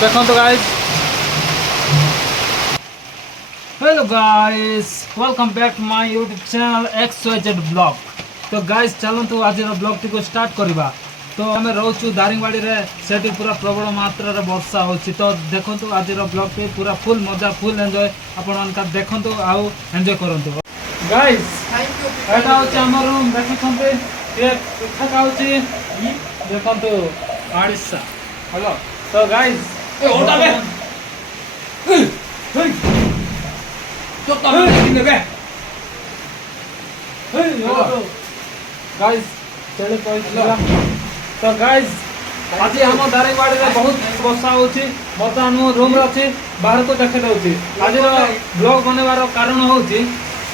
देखो तो guys, hello guys, welcome back to my YouTube channel XYZ blog. तो guys चलतु आज ब्लॉग टी को स्टार्ट करवा। तो आम रोचु दारिंगबाड़ी रे सेठी पूरा प्रबल मात्रा रे वर्षा होची। तो देखंतु आज ब्लॉग टी पूरा फुल मजा फुल एंजॉय आपण मानका देखंतु आउ एंजॉय करंतु। गाइस एटा होची हमर रूम देखंतु ये पिठा खाउची देखंतु आड़िसा। हेलो तो गाइस ए ओटा बे हे चुप तो नहीं बे हे गाइस चले पहुंचला। तो गाइस आज हम दारिंगबाड़ी रे बहुत वर्षा होची। बर्तमान मो रूम रे अछि, बाहर को देखे दउची। आज ब्लॉग बनेबार कारण होची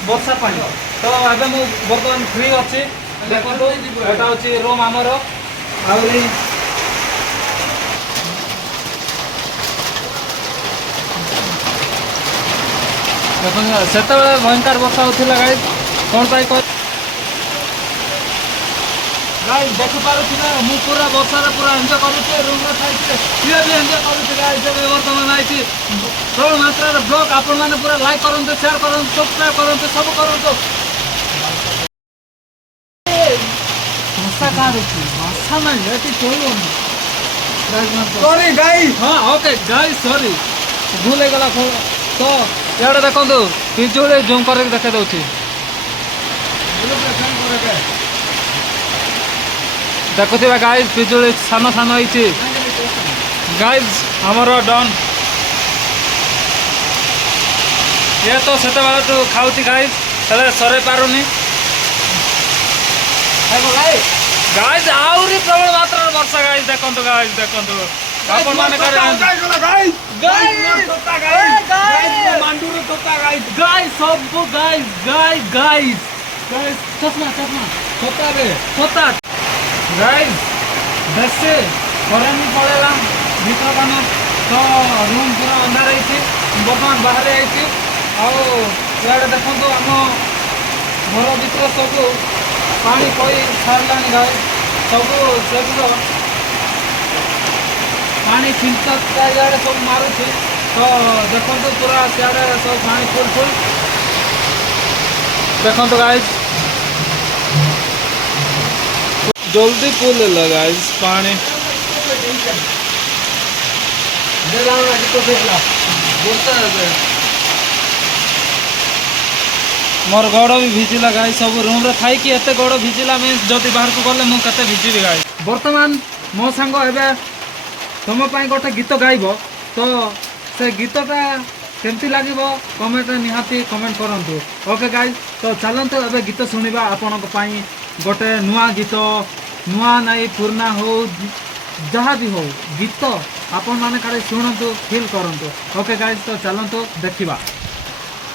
वर्षा पानी। तो एबे मो बर्तमान फ्री अछि। देखो तो एटा होची रूम हमर आउरी से भयंकर वर्षा होता गाइस कौन पाई गाइस देख पारुछि ना मु पूरा वर्षा रे पूरा एंजॉय करूछि। रूम रे खाइछि ये भी एंजॉय करूछि। गाइस जब वर्तमान आइछि प्रबल मात्रा रे ब्लॉग आपण माने पूरा लाइक करंतु, शेयर करंतु, सब्सक्राइब करंतु, सब करंतु। भाषा का रुचि भाषा में लेती चलो सॉरी गाइस। हां ओके गाइस सॉरी भूल हो गला। तो यार देखो पिजुले जूम करके देखे दउछि। देखुथिबा गाइस पिजुले सान सान होइछि। गाइस हमरो डन ये तो सेते बाला तो खाउछि गाइस तले सरे पारुनी। गाइस आउरी प्रबल मात्रा वर्षा गाइस देखंतु आपण माने करे गाइस गाइस तोता गाइस गाइस मांडूर तोता गाइस गाइस सब गाइस गाइस गाइस गाइस चश्मा तोता रे तोता गाइस दसे करनी पड़ेला भीतर काना। तो रूम पूरा अंधार रही बर्तमान बाहर आई आड़े देखो आम घर भीतर सब पानी कोई छाड़लानी गाइस सब से पानी छिंचा इे सब मारुଛି। तो देखो पूरा सियाड़े सब पानी फुल देखो गाइस जल्दी फुल है गाइस पानी मोर गोड़ भी भिजिला गाइस सब रूम रे थाई कि एते गोड़ भिजिला मीन्स जदि बाहर को गले मु कते भिजिबी गाइस। वर्तमान मो संग एबे तुम गोटे गीत गाइब। तो से गीतटा केमती लगे कमेंट निहाती कमेंट करूँ। ओके गाइस तो चलते एबे गीत शुणा आपण गोटे नुआ गीत नुआ नहीं पुराना हो जहाँ भी हो गीत आपण मैंने काले शुणु फील करूँ। ओके गाइस तो चलते देखा।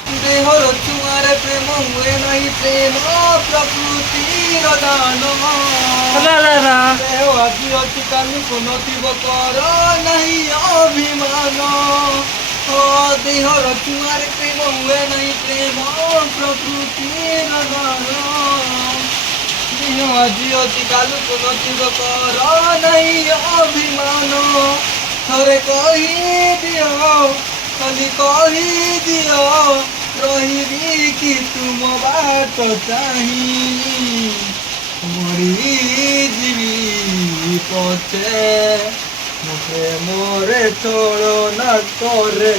देहर तुमारे प्रेम हुए नहीं प्रेम प्रकृति दान देह आदि अति कालु को नथिब कर नहीं अभिमान। देहर तुमारे प्रेम हुए नहीं प्रेम प्रकृति दान देह आदि अति कालु को नथिब कर नहीं अभिमान। थरे कही दियो खाली कही दियो रही कि तुम बात चाही मरी जीवी पछे मोरे छोड़ो न करे।